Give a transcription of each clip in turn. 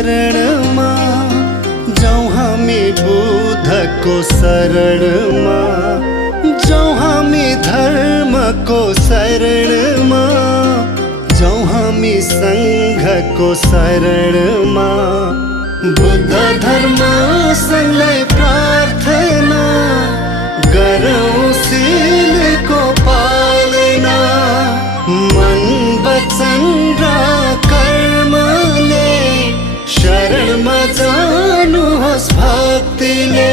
शरणमा जाउँ हामी बुद्धको शरणमा जाउँ हामी धर्मको शरणमा जाउँ हामी सङ्घको शरणमा बुद्ध धर्म सङ्घलाई प्रार्थना गरौँ शीलको पालना मन वचन र कर्मले शरणमा जानुहोस् भक्तिले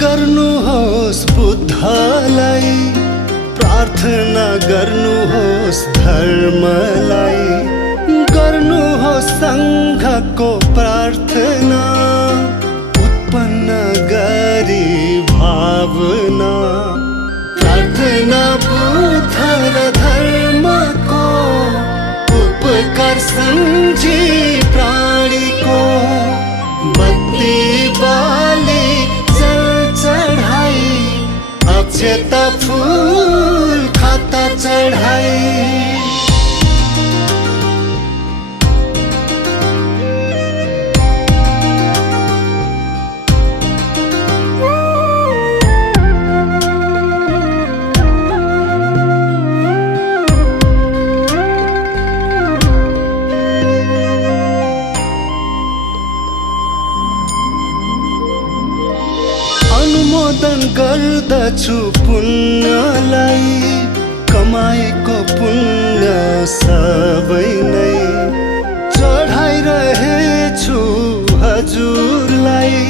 गर्नुहोस् बुद्धलाई प्रार्थना गर्नुहोस् धर्मलाई गर्नुहोस् सङ्घको प्रार्थना उत्पन्न गरी भावना प्रार्थना बुद्ध र धर्मको उपकार सम्झी प्राणीको बत्ती बाली अक्षता फूल खाता चढ़ाई अनुमोदन गर्दछु पुण्यलाई कमाएको पुण्य सबै नै चढाइरहेछु हजुरलाई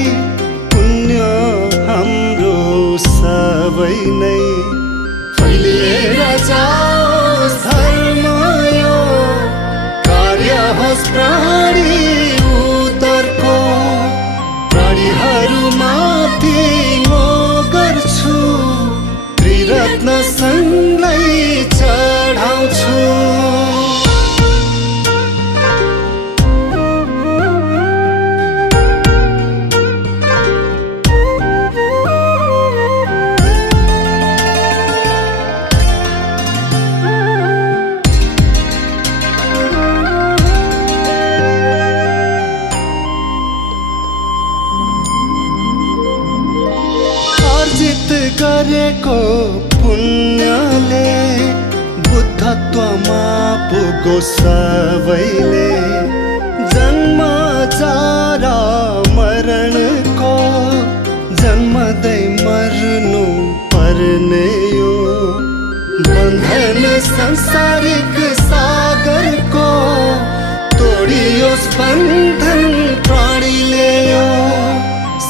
पुण्य हाम्रो सबै नै फैलिएर जाओस् धर्म यो कार्य होस् प्राणी उदरको प्राणीहरूमाथि त्रिरत्न सङ्घलाई चढाउँछु अर्जित गरेको पुण्यले बुद्धत्वमा पुगो सबैले जन्म जरा मरणको जन्मदै मर्नु पर्ने यो बन्धन संसारिक सागरको तोडियोस् बन्धन प्राणीले यो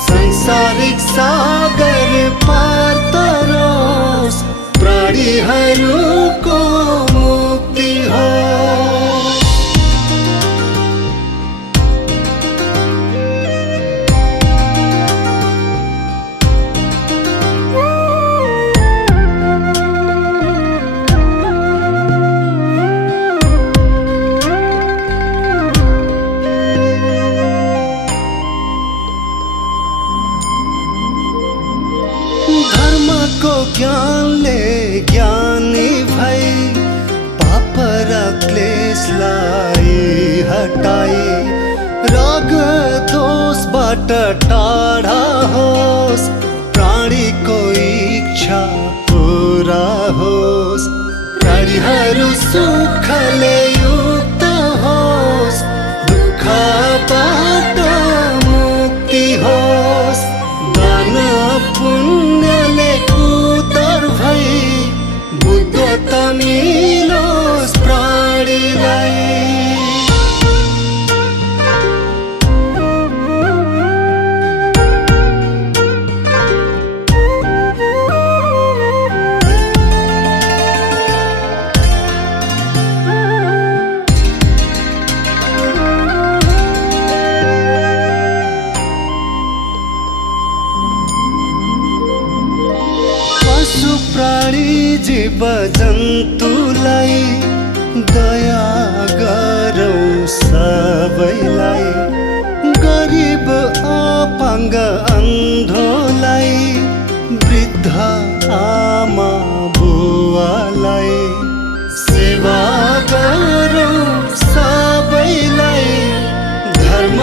संसारिक सागर पार तरोस् प्राणीहरूको मुक्ति हो धर्मको ज्ञानले ज्ञानी भई पाप र क्लेशलाई हटाई राग दोषबाट टाढा होस् प्राणीको इच्छा पूरा होस् प्राणीहरू सुखले युक्त होस् दुःखबाट मुक्ति होस् दान पुण्यले उदर भई बुद्धत्व मिलोस् प्राणीलाई पशु प्राणी जीव जन्तुलाई दया गरौँ सबैलाई। गरिब अपाङ्ग अन्धोलाई वृद्ध आमा बुवालाई सेवा गरौँ सबैलाई। धर्म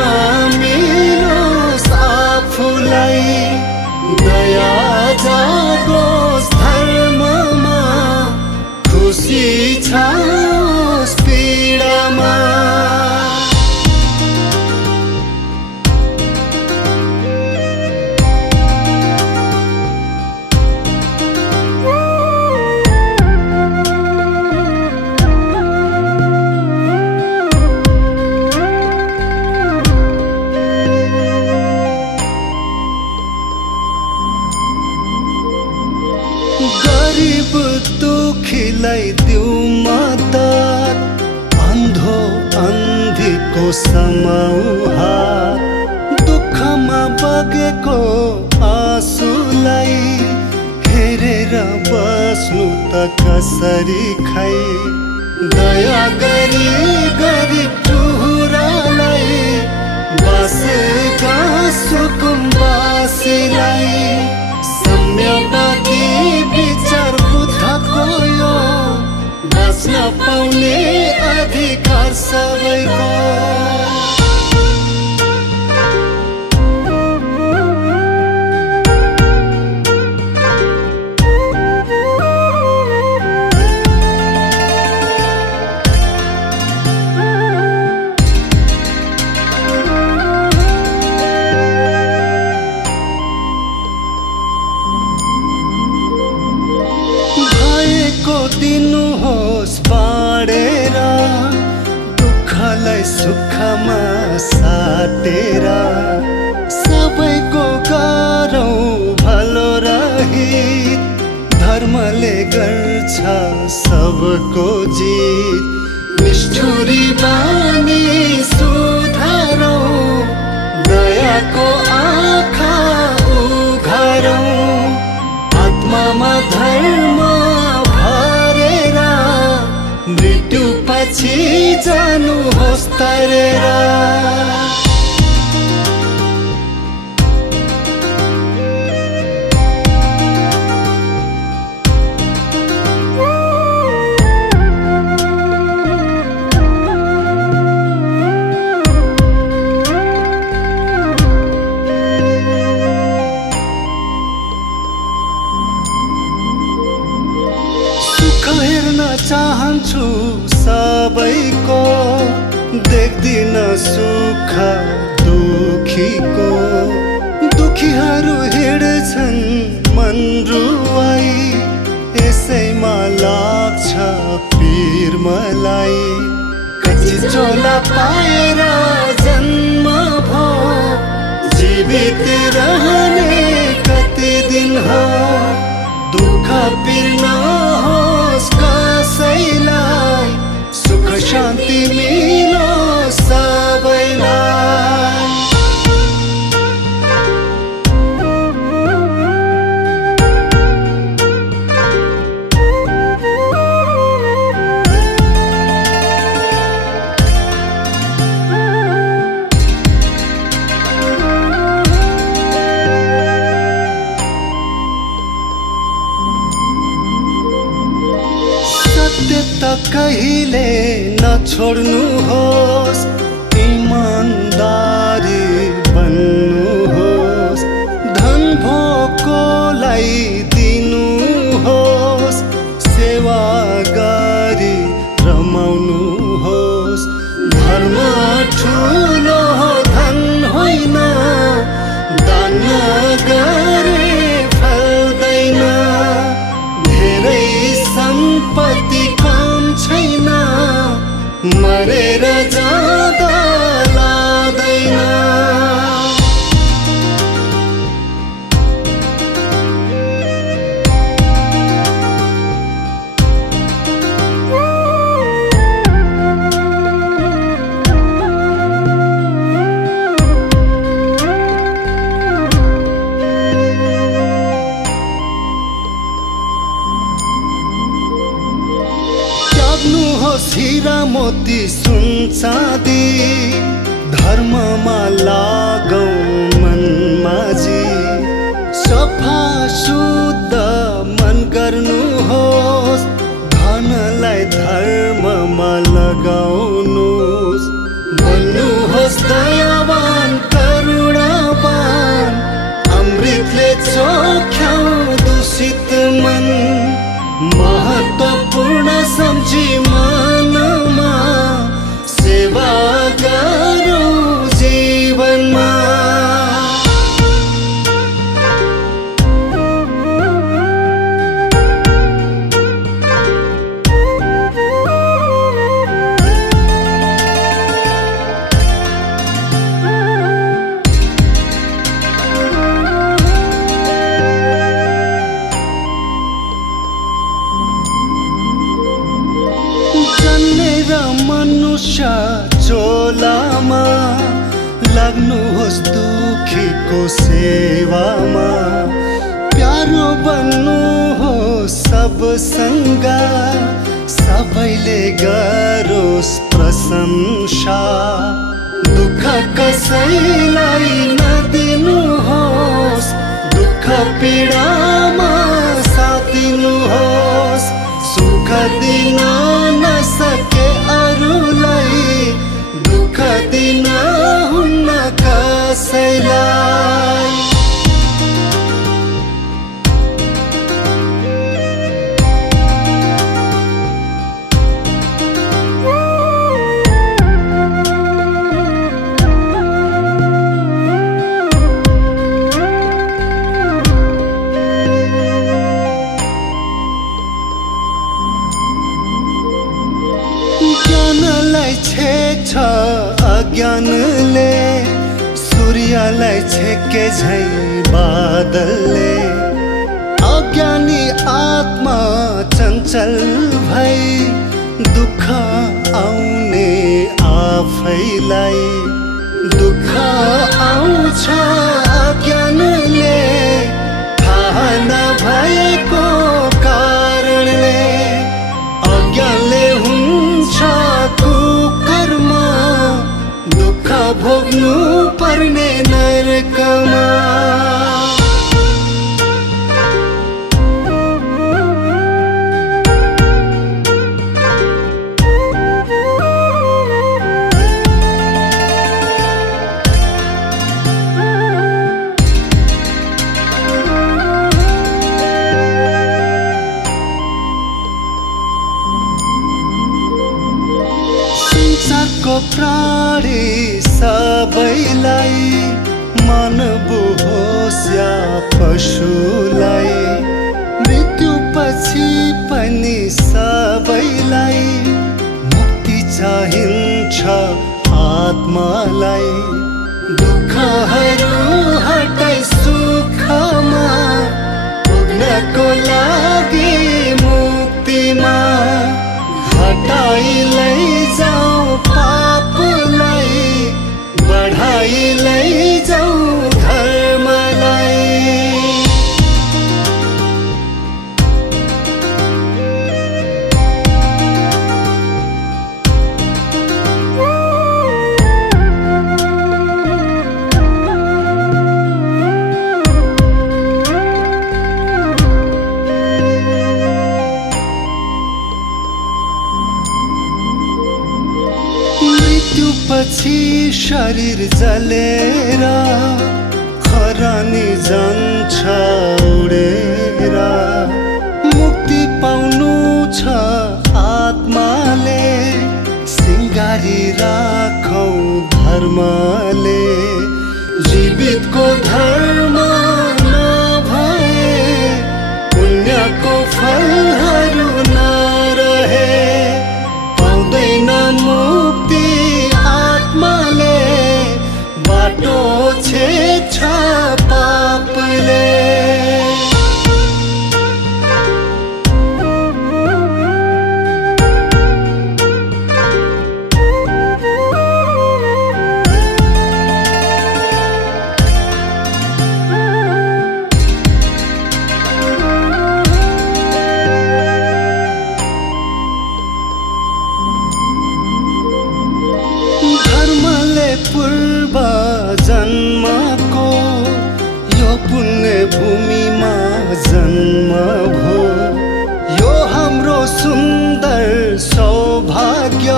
मिलोस् आफूलाई दया जागोस् धर्ममा खुसी छाओस् पीडामा। गरिब दुखीलाई दिउँ मद्दत अन्धो अन्धीको समाऊ हात। दुःखमा बगेको आँसुलाई हेरेर बस्नु त कसरी खै। दया गरी गरिब टुहुरालाई बसेका सुकुम्बासीलाई। साम्यवादी विचार बुद्धको यो बाँच्न पाउने अधिकार सबैको। दिनुहोस् बाँडेर दुःखलाई सुखमा साटेर। सबैको गरौँ भलो रहित धर्मले गर्छ सबको जित। निष्ठुरी बानी सुधारौँ दयाको आँखा उघारौँ। आत्मामा धर्म मृत्यु पछि जानुहोस् तरेर। हेर्न चाहन्छु सबैको देख्दिन सुख दुखीको। दुखीहरू हिँड्छन् मन रुवाई यसैमा लाग्छ पीर मलाई। कति चोला पाएर जन्म भो जीवित रहने कति दिन हो। दुःख पीर नहोस् कसैलाई सुख शान्ति मिलोस् सबैलाई। सत्य त कहिले नछोड्नुहोस् इमानदारी बन्नुहोस्। धन भोकोलाई दिनुहोस् सेवा गरी रमाउनुहोस्। धर्म ठुलो धन होइन दान गरे फल्दैन। धेरै सम्पत्ति कम छैन मरेर जाँदा होस् हीरा मोती सुन चाँदी, धर्ममा लागौं मनमाझी। सफा शुद्ध मन गर्नुहोस्, धनलाई धर्ममा लगाउनुहोस्। बन्नुहोस् दयावान करुणावान, अमृतले चोख्याउ दूषित मन। महत्त्वपूर्ण सम्झी मनमा, सेवा गरौँ जीवनमा। मनुष्य चोलामा, लाग्नुहोस् दुखीको सेवामा। प्यारो बन्नुहोस् सबसँग, सबैले गरोस् प्रशंसा। दुःख कसैलाई नदिनुहोस्, दुःख पीडामा साथ दिनुहोस्। सुख दिन नसके अरूलाई, दुःख दिन हुन्न कसैलाई। ज्ञानलाई छेक्छ अज्ञानले, सूर्यलाई छेके झै बादलले। अज्ञानी आत्मा चञ्चल भई, दुःख आउने आफैलाई। दुःख आउँछ अज्ञानले, थाहा नभएको कारणले। अज्ञानले हुन्छ कुकर्म, दुःख भोग्नु पर्ने नरकमा। संसारको प्राणी सबैलाई, मानव होस् या पशुलाई। मृत्युपछि पनि सबैलाई मुक्ति चाहिन्छ आत्मालाई। दुःखहरू हटाई सुखमा, पुग्नको लागि मुक्तिमा। हटाई लैजाऊ पापलाई, बढाई लैजाऊ धर्मलाई। मृत्युपछि शरीर जलेर, खरानी जान्छ उडेर। मुक्ति पाउनु छ आत्माले, सिंगारी राखौं धर्मले। जीवितको धर्म नभए, पुण्यको फलहरू नरहे। पाउँदैन मुक्ति आत्माले, बाटो छेक्छ पापले। भो यो हाम्रो सुन्दर सौभाग्य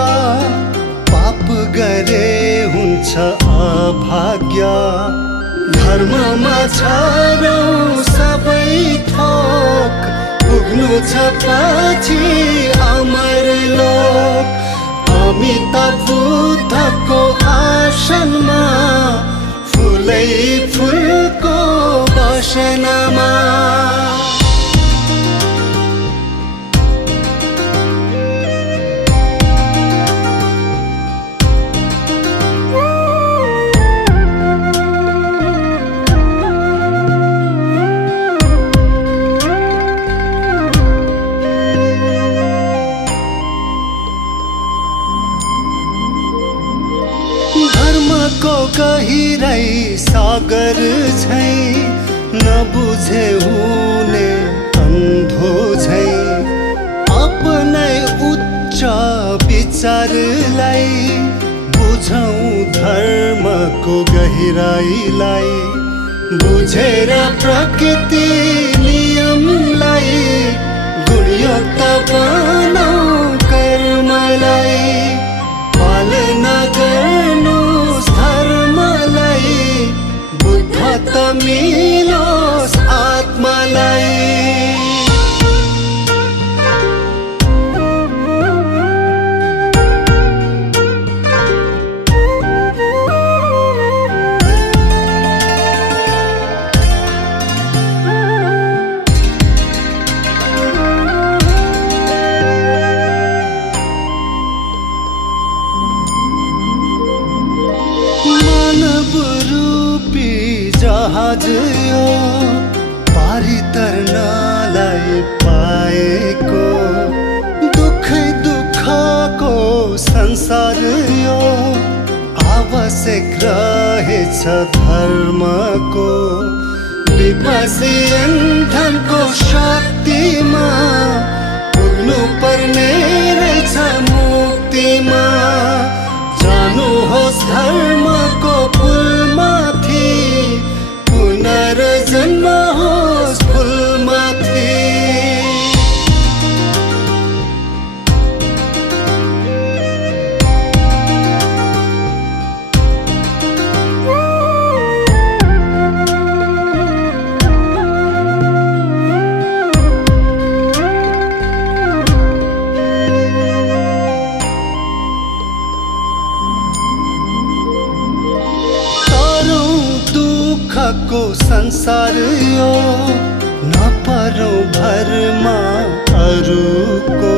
पाप गरे हुन्छ अभाग्य धर्ममा छरौँ सबै थोक पुग्नु छ पछि अमर लोक अमिताभ बुद्धको आसनमा फुलै फुलको बसनमा धर्मको गहिराई सागर छै नबुझे हुने अन्धो छै अपनै उच्च विचारलाई बुझौँ धर्मको गहिराईलाई बुझेर प्रकृति नियमलाई गुणयुक्त बनाऊ कर्मलाई पालना गर्नुस् धर्मलाई बुद्ध त मिलोस् आत्मालाई जहाज यो पारी तर्नलाई पाएको दुखै दुःखको संसार यो आवश्यक रहेछ धर्मको विपसी इन्धनको शक्तिमा पुग्नु पर्ने रहेछ मुक्तिमा जानुहोस् धर्मको पुलमाथि पुनर्जन्म होस् फुलमाथि दुःखको संसार यो नपरौँ भरमा अरूको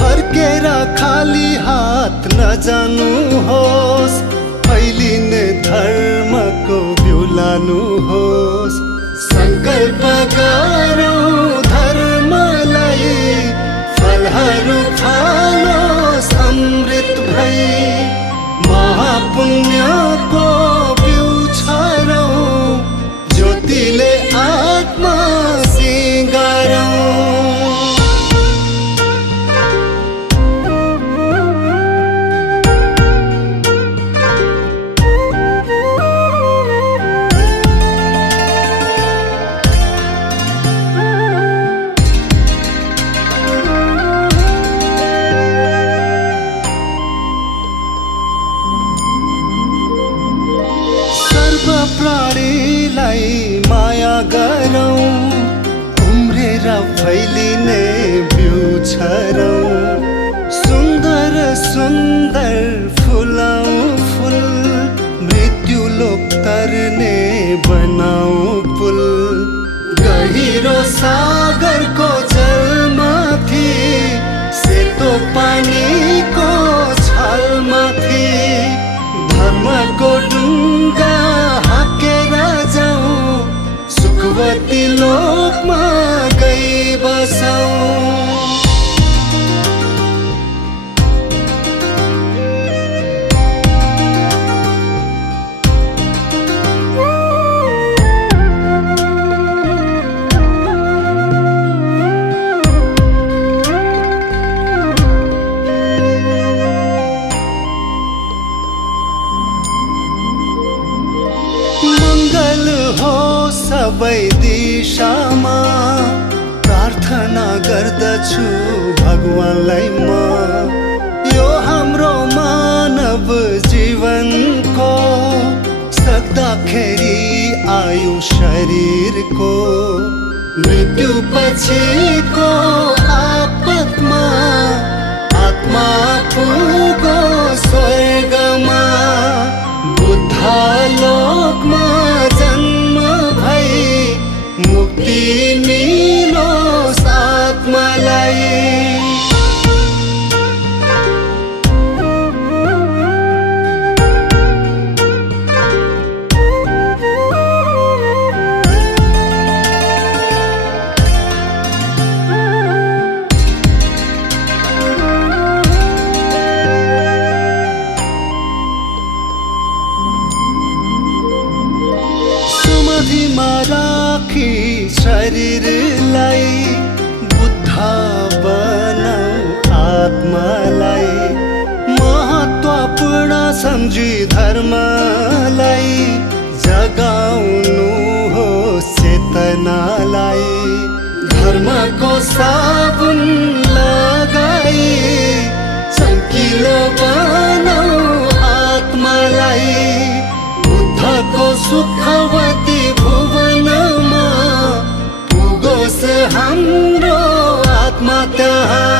फर्केर खाली हात नजानुहोस् फैलिने धर्मको बिउ लानुहोस् संकल्प गरौँ धर्मलाई फलहरू फालोस् अमृत भई महापुण्यको ज्योतिले आत्मा सिंगारौं प्राणीलाई माया गरौँ उम्रेर फैलिने बिउ छरौँ सुन्दर सुन्दर फुलाऊ फुल मृत्यु लोक तर्ने बनाऊ पुल गहिरो सागरको जलमाथि सेतो पानीको छलमाथि धर्मको डुङ्गा सुखवती लोकमा गई बसौं गर्दछु भगवानलाई म। यो हाम्रो मानव जीवनको सक्दाखेरि आयु शरीरको मृत्यु पछिको आपतमा आत्मा पुगो स्वर्गमा। बुद्ध लोकमा जन्म भई मुक्ति मिलोस् आत्मालाई। समाधिमा राखी शरीरलाई बुद्ध बनाऊ आत्मालाई। महत्त्वपूर्ण सम्झी धर्मलाई जगाउनु हो चेतनालाई। धर्मको साबुन लगाई चम्किलो बनाऊ आत्मालाई। बुद्धको सुखवती भुवनमा पुगोस् हाम्रो आत्मा त्यहाँ।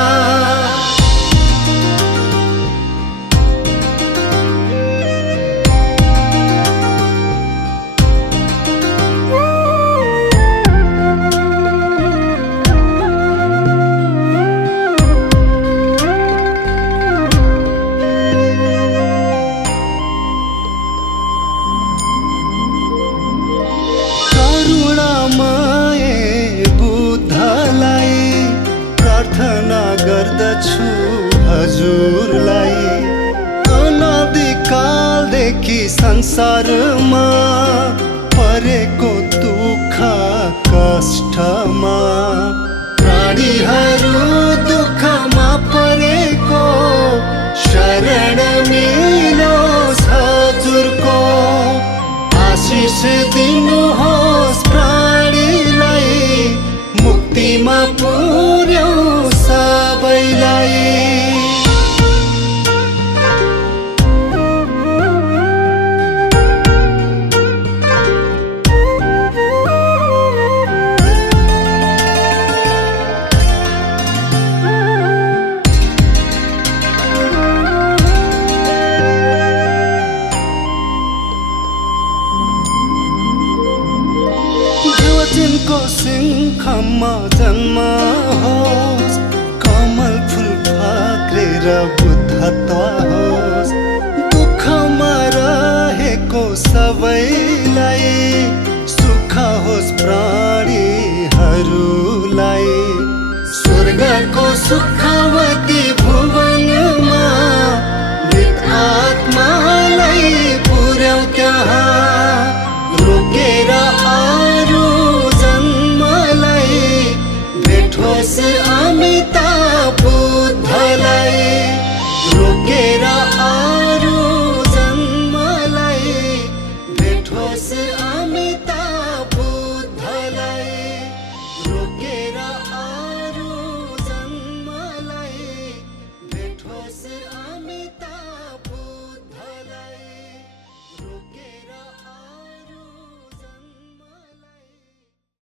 प्रार्थना गर्दछु हजुरलाई। अनादिकालदेखि संसारमा परेको दुःख कष्टमा प्राणीहरू दुःखमा परेको शरण मिलोस् हजुरको। आशिष दिनुहोस् प्राणीलाई मुक्तिमा पुर्याऊ सबैलाई। जिनको सिंहमा जन्म होस् कमल फुल फाक्रेर बुद्धत्व होस्। दुःखमा रहेको सबैलाई सुख होस् प्राणीहरूलाई। स्वर्गको सुखवती